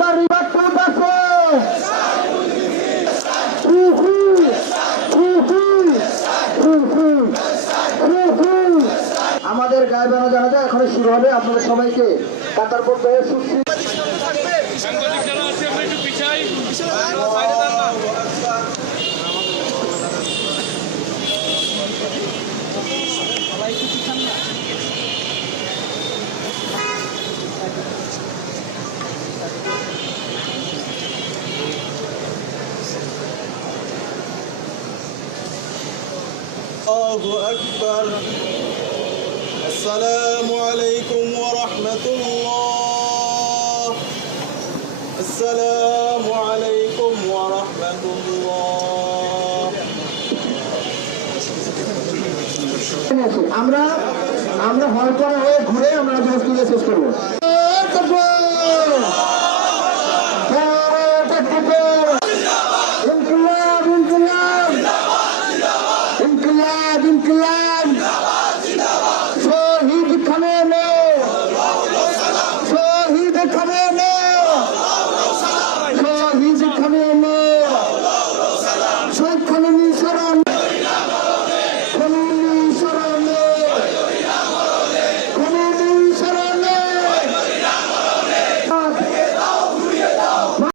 the river to the আমাদের গায়ে বানা জানাজা এখন শুরু হবে। আপনাদের সবাইকে কাতার পর্যায়ে সুস্থ الله أكبر السلام عليكم ورحمة الله السلام عليكم ورحمة الله আমরা হল করা হয়ে ঘুরে আমরা শেষ করবো।